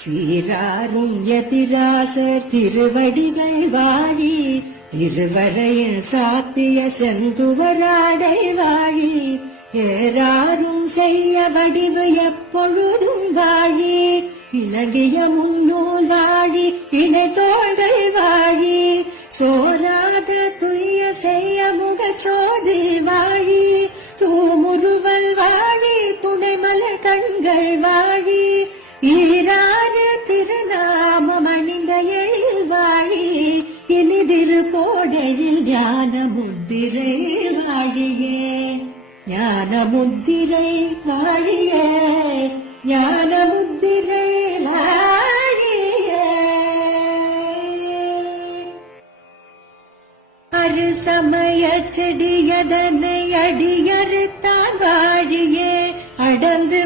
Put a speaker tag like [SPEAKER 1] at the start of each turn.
[SPEAKER 1] சீராரும் எதிராசர் திருவடிகள் வாழி திருவரையில் சாத்திய செந்துவராடை வாழி ஏறாரும் செய்ய வடிவு எப்பொழுதும் வாழி இலகிய முன்னூல் வாழி இணை தோள்கள் வாழி சோராத துய்ய செய்ய முகச்சோதி வாழி தூமுருவல் வாழி துணைமலர் கண்கள் வாழி ஈரா ஞான முத்திரை வாழியே ஞான முத்திரை வாழியே ஞான முத்திரை வாழியே. அரு சமய செடியதனை அடியறுத்தான் வாழியே அடர்ந்து